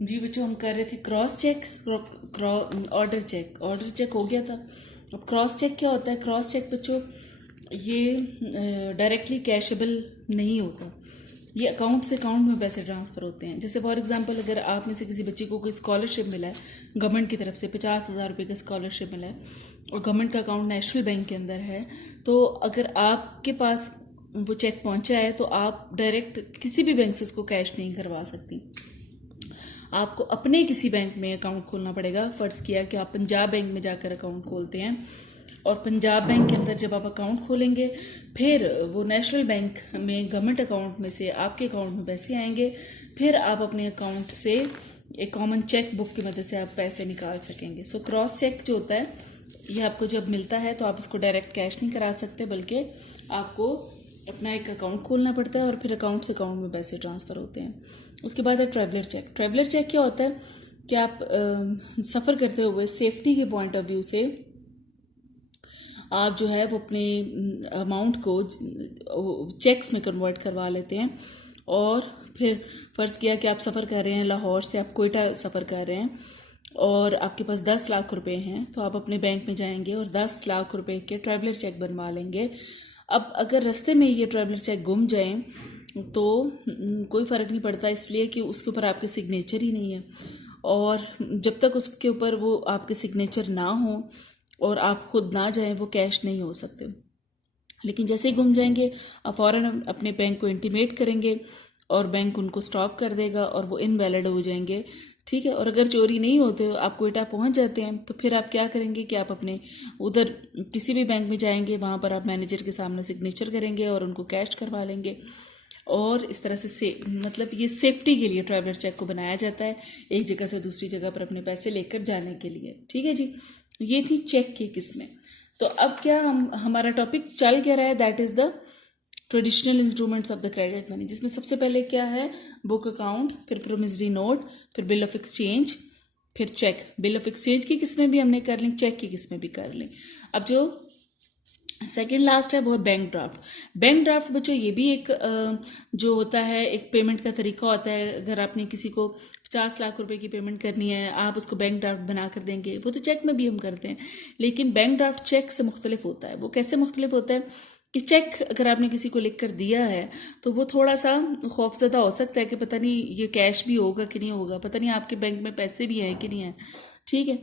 जी बच्चों, हम कर रहे थे क्रॉस चेक। ऑर्डर चेक हो गया था। अब क्रॉस चेक क्या होता है? क्रॉस चेक बच्चों ये डायरेक्टली कैशेबल नहीं होता। ये अकाउंट से अकाउंट में पैसे ट्रांसफ़र होते हैं। जैसे फॉर एग्जांपल, अगर आप में से किसी बच्चे को कोई स्कॉलरशिप मिला है गवर्नमेंट की तरफ से, 50,000 रुपये का स्कॉलरशिप मिला है और गवर्नमेंट का अकाउंट नेशनल बैंक के अंदर है, तो अगर आपके पास वो चेक पहुंचा है तो आप डायरेक्ट किसी भी बैंक से उसको कैश नहीं करवा सकती। आपको अपने किसी बैंक में अकाउंट खोलना पड़ेगा। फ़र्ज़ किया कि आप पंजाब बैंक में जाकर अकाउंट खोलते हैं और पंजाब बैंक के अंदर जब आप अकाउंट खोलेंगे, फिर वो नेशनल बैंक में गवर्नमेंट अकाउंट में से आपके अकाउंट में पैसे आएंगे, फिर आप अपने अकाउंट से एक कॉमन चेक बुक की मदद से आप पैसे निकाल सकेंगे। सो क्रॉस चेक जो होता है, ये आपको जब मिलता है तो आप इसको डायरेक्ट कैश नहीं करा सकते, बल्कि आपको अपना एक अकाउंट खोलना पड़ता है और फिर अकाउंट से अकाउंट में पैसे ट्रांसफ़र होते हैं। उसके बाद है ट्रैवलर चेक। ट्रैवलर चेक क्या होता है कि आप सफ़र करते हुए सेफ्टी के पॉइंट ऑफ व्यू से आप जो है वो अपने अमाउंट को चेक्स में कन्वर्ट करवा लेते हैं और फिर फ़र्ज़ किया कि आप सफ़र कर रहे हैं, लाहौर से आप कोयटा सफ़र कर रहे हैं और आपके पास 10 लाख रुपए हैं, तो आप अपने बैंक में जाएंगे और 10 लाख रुपए के ट्रैवलर चेक बनवा लेंगे। अब अगर रास्ते में ये ट्रैवलर चेक गुम जाए तो कोई फ़र्क नहीं पड़ता, इसलिए कि उसके ऊपर आपके सिग्नेचर ही नहीं है, और जब तक उसके ऊपर वो आपके सिग्नेचर ना हो और आप खुद ना जाएं, वो कैश नहीं हो सकते। लेकिन जैसे ही गुम जाएंगे, आप फ़ौरन अपने बैंक को इंटीमेट करेंगे और बैंक उनको स्टॉप कर देगा और वो इनवैलिड हो जाएंगे। ठीक है। और अगर चोरी नहीं होते, आप कोयटा पहुंच जाते हैं, तो फिर आप क्या करेंगे कि आप अपने उधर किसी भी बैंक में जाएंगे, वहाँ पर आप मैनेजर के सामने सिग्नेचर करेंगे और उनको कैश करवा लेंगे। और इस तरह से मतलब ये सेफ्टी के लिए ट्रैवलर चेक को बनाया जाता है, एक जगह से दूसरी जगह पर अपने पैसे लेकर जाने के लिए। ठीक है जी, ये थी चेक की किस्में। तो अब क्या हमारा टॉपिक चल क्या रहा है, that is the traditional instruments of the credit money, जिसमें सबसे पहले क्या है, बुक अकाउंट, फिर प्रोमिसरी नोट, फिर बिल ऑफ एक्सचेंज, फिर चेक। बिल ऑफ एक्सचेंज की किस्में भी हमने कर ली, चेक की किस्में भी कर ली। अब जो सेकेंड लास्ट है वो है बैंक ड्राफ्ट। बैंक ड्राफ्ट बच्चों ये भी एक जो होता है एक पेमेंट का तरीका होता है। अगर आपने किसी को 50 लाख रुपए की पेमेंट करनी है, आप उसको बैंक ड्राफ्ट बना कर देंगे, वो तो चेक में भी हम करते हैं, लेकिन बैंक ड्राफ्ट चेक से मुख्तलिफ होता है। वो कैसे मुख्तलिफ होता है कि चेक अगर आपने किसी को लिख कर दिया है तो वो थोड़ा सा खौफजदा हो सकता है कि पता नहीं ये कैश भी होगा कि नहीं होगा, पता नहीं आपके बैंक में पैसे भी हैं कि नहीं हैं। ठीक है।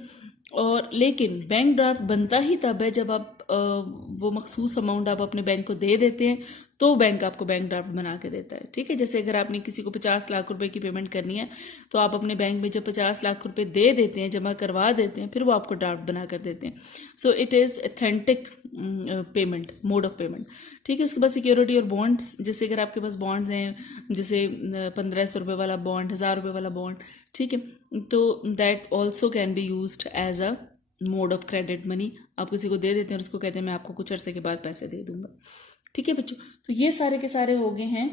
और लेकिन बैंक ड्राफ्ट बनता ही तब है जब आप वो मखसूस अमाउंट आप अपने बैंक को दे देते हैं, तो बैंक आपको बैंक ड्राफ्ट बना के देता है। ठीक है। जैसे अगर आपने किसी को 50 लाख रुपए की पेमेंट करनी है, तो आप अपने बैंक में जब 50 लाख रुपए दे देते हैं, जमा करवा देते हैं, फिर वो आपको ड्राफ्ट बना कर देते हैं। So it is authentic payment, mode of payment. ठीक है। उसके बाद सिक्योरिटी और बॉन्ड्स, जैसे अगर आपके पास बॉन्ड्स हैं, जैसे 1500 रुपये वाला बॉन्ड, 1000 रुपये वाला बॉन्ड, ठीक है, तो that also can be used as a mode of credit money. आप किसी को दे देते हैं और उसको कहते हैं मैं आपको कुछ अरसे के बाद पैसे दे दूंगा। ठीक है बच्चों, तो ये सारे के सारे हो गए हैं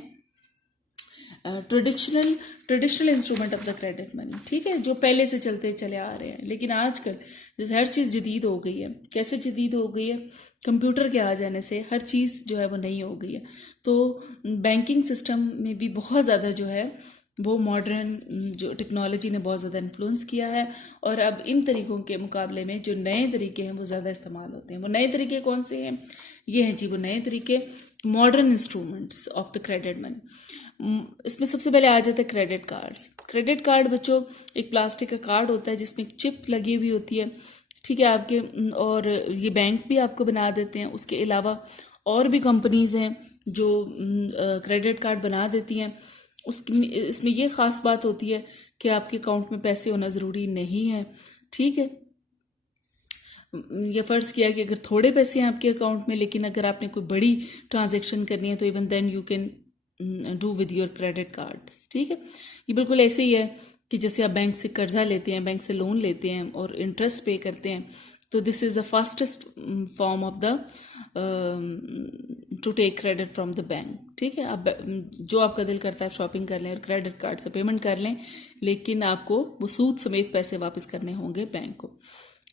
traditional instrument of the credit money. ठीक है, जो पहले से चलते चले आ रहे हैं। लेकिन आजकल जैसे हर चीज़ जदीद हो गई है। कैसे जदीद हो गई है? कंप्यूटर के आ जाने से हर चीज़ जो है वो नई हो गई है। तो बैंकिंग सिस्टम में भी बहुत ज़्यादा जो है वो मॉडर्न जो टेक्नोलॉजी ने बहुत ज़्यादा इन्फ्लुएंस किया है, और अब इन तरीक़ों के मुकाबले में जो नए तरीके हैं वो ज़्यादा इस्तेमाल होते हैं। वो नए तरीके कौन से हैं? ये हैं जी वो नए तरीके, modern instruments of the credit money. इसमें सबसे पहले आ जाता है क्रेडिट कार्ड्स। क्रेडिट कार्ड बच्चों एक प्लास्टिक का कार्ड होता है जिसमें एक चिप लगी हुई होती है। ठीक है आपके, और ये बैंक भी आपको बना देते हैं। उसके अलावा और भी कंपनीज़ हैं जो क्रेडिट कार्ड बना देती हैं। इसमें ये ख़ास बात होती है कि आपके अकाउंट में पैसे होना ज़रूरी नहीं है। ठीक है। ये फ़र्ज़ किया कि अगर थोड़े पैसे हैं आपके अकाउंट में, लेकिन अगर आपने कोई बड़ी ट्रांजैक्शन करनी है तो even then you can do with your credit cards. ठीक है। ये बिल्कुल ऐसे ही है कि जैसे आप बैंक से कर्जा लेते हैं, बैंक से लोन लेते हैं और इंटरेस्ट पे करते हैं, तो this is the fastest form of the to take credit from the bank. ठीक है। आप जो आपका दिल करता है शॉपिंग कर लें और क्रेडिट कार्ड से पेमेंट कर लें, लेकिन आपको वो सूद समेत पैसे वापस करने होंगे बैंक को।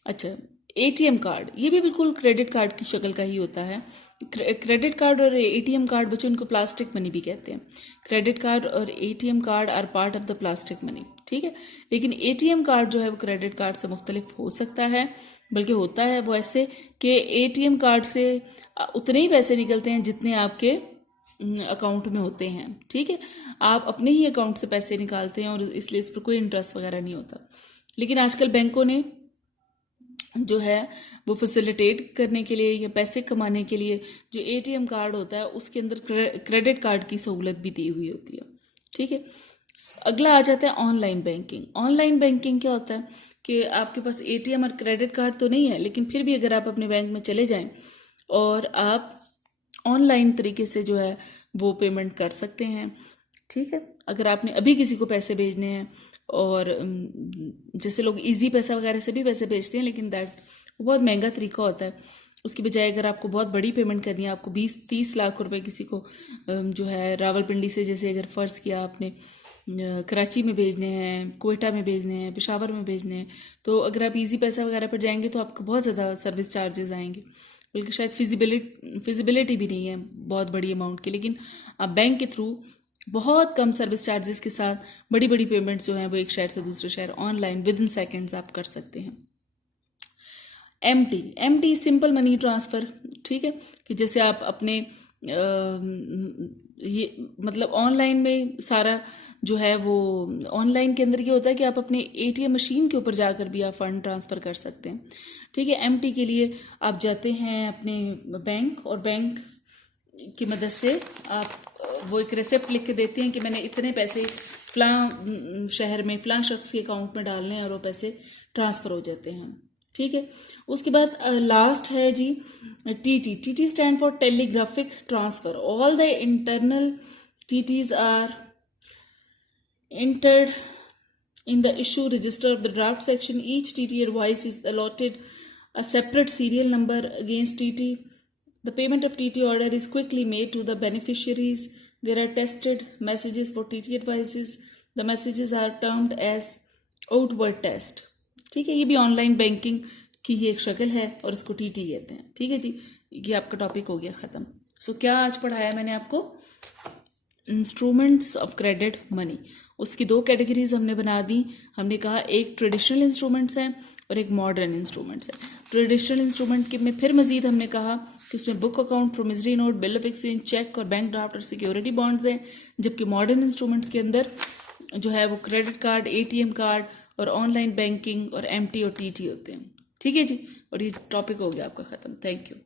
अच्छा, एटीएम कार्ड, ये भी बिल्कुल क्रेडिट कार्ड की शक्ल का ही होता है। क्रेडिट कार्ड और एटीएम कार्ड बच्चों इनको प्लास्टिक मनी भी कहते हैं। क्रेडिट कार्ड और ATM card are part of the plastic money, ठीक है। लेकिन एटीएम कार्ड जो है वो क्रेडिट कार्ड से मुख्तलिफ हो सकता है, बल्कि होता है वो ऐसे कि एटीएम कार्ड से उतने ही पैसे निकलते हैं जितने आपके अकाउंट में होते हैं, ठीक है। आप अपने ही अकाउंट से पैसे निकालते हैं और इसलिए इस पर कोई इंटरेस्ट वगैरह नहीं होता। लेकिन आजकल बैंकों ने जो है वो फैसिलिटेट करने के लिए या पैसे कमाने के लिए जो एटीएम कार्ड होता है उसके अंदर क्रेडिट कार्ड की सहूलत भी दी हुई होती है, ठीक है। अगला आ जाता है ऑनलाइन बैंकिंग। ऑनलाइन बैंकिंग क्या होता है कि आपके पास एटीएम और क्रेडिट कार्ड तो नहीं है, लेकिन फिर भी अगर आप अपने बैंक में चले जाएं और आप ऑनलाइन तरीके से जो है वो पेमेंट कर सकते हैं, ठीक है। अगर आपने अभी किसी को पैसे भेजने हैं और जैसे लोग इजी पैसा वगैरह से भी पैसे भेजते हैं, लेकिन दैट बहुत महंगा तरीका होता है। उसकी बजाय अगर आपको बहुत बड़ी पेमेंट करनी है, आपको 20-30 लाख रुपए किसी को जो है रावलपिंडी से, जैसे अगर फ़र्ज़ किया आपने कराची में भेजने हैं, कोयटा में भेजने हैं, पेशावर में भेजने हैं, तो अगर आप इजी पैसा वगैरह पर जाएंगे तो आपको बहुत ज़्यादा सर्विस चार्जेस आएंगे, बल्कि शायद फिजिबिलिटी भी नहीं है बहुत बड़ी अमाउंट की। लेकिन आप बैंक के थ्रू बहुत कम सर्विस चार्जेस के साथ बड़ी बड़ी पेमेंट्स जो हैं वो एक शहर से दूसरे शहर ऑनलाइन विद इन सेकेंड्स आप कर सकते हैं। एमटी सिंपल मनी ट्रांसफ़र, ठीक है, कि जैसे आप अपने ये मतलब ऑनलाइन में सारा जो है वो ऑनलाइन के अंदर ये होता है कि आप अपने एटीएम मशीन के ऊपर जाकर भी आप फ़ंड ट्रांसफ़र कर सकते हैं, ठीक है। एमटी के लिए आप जाते हैं अपने बैंक और बैंक की मदद से आप वो एक रेसिप्ट लिख के देते हैं कि मैंने इतने पैसे फ़लाँ शहर में फ़लाँ शख्स के अकाउंट में डालने हैं और वो पैसे ट्रांसफ़र हो जाते हैं, ठीक है। उसके बाद लास्ट है जी TT stand for telegraphic transfer. All the internal TTs are entered in the issue register of the draft section. Each TT advice is allotted a separate serial number against TT. The payment of TT order is quickly made to the beneficiaries. There are tested messages for TT advices. The messages are termed as outward test, ठीक है। ये भी online banking की ही एक शक्ल है और इसको टीटी कहते हैं, ठीक है जी। ये आपका टॉपिक हो गया ख़त्म। सो क्या आज पढ़ाया मैंने आपको? Instruments of credit money. उसकी दो कैटेगरीज हमने बना दी। हमने कहा एक ट्रेडिशनल इंस्ट्रूमेंट्स हैं और एक मॉडर्न इंस्ट्रूमेंट्स हैं। ट्रेडिशनल इंस्ट्रूमेंट के में फिर मजीद हमने कहा कि उसमें book account, promissory note, bill of exchange, cheque और बैंक ड्राफ्ट और सिक्योरिटी बॉन्ड्स हैं। जबकि मॉडर्न इंस्ट्रूमेंट्स के अंदर जो है वो क्रेडिट कार्ड, एटीएम कार्ड और ऑनलाइन बैंकिंग और एमटी और टीटी होते हैं, ठीक है जी। और ये टॉपिक हो गया आपका ख़त्म। Thank you.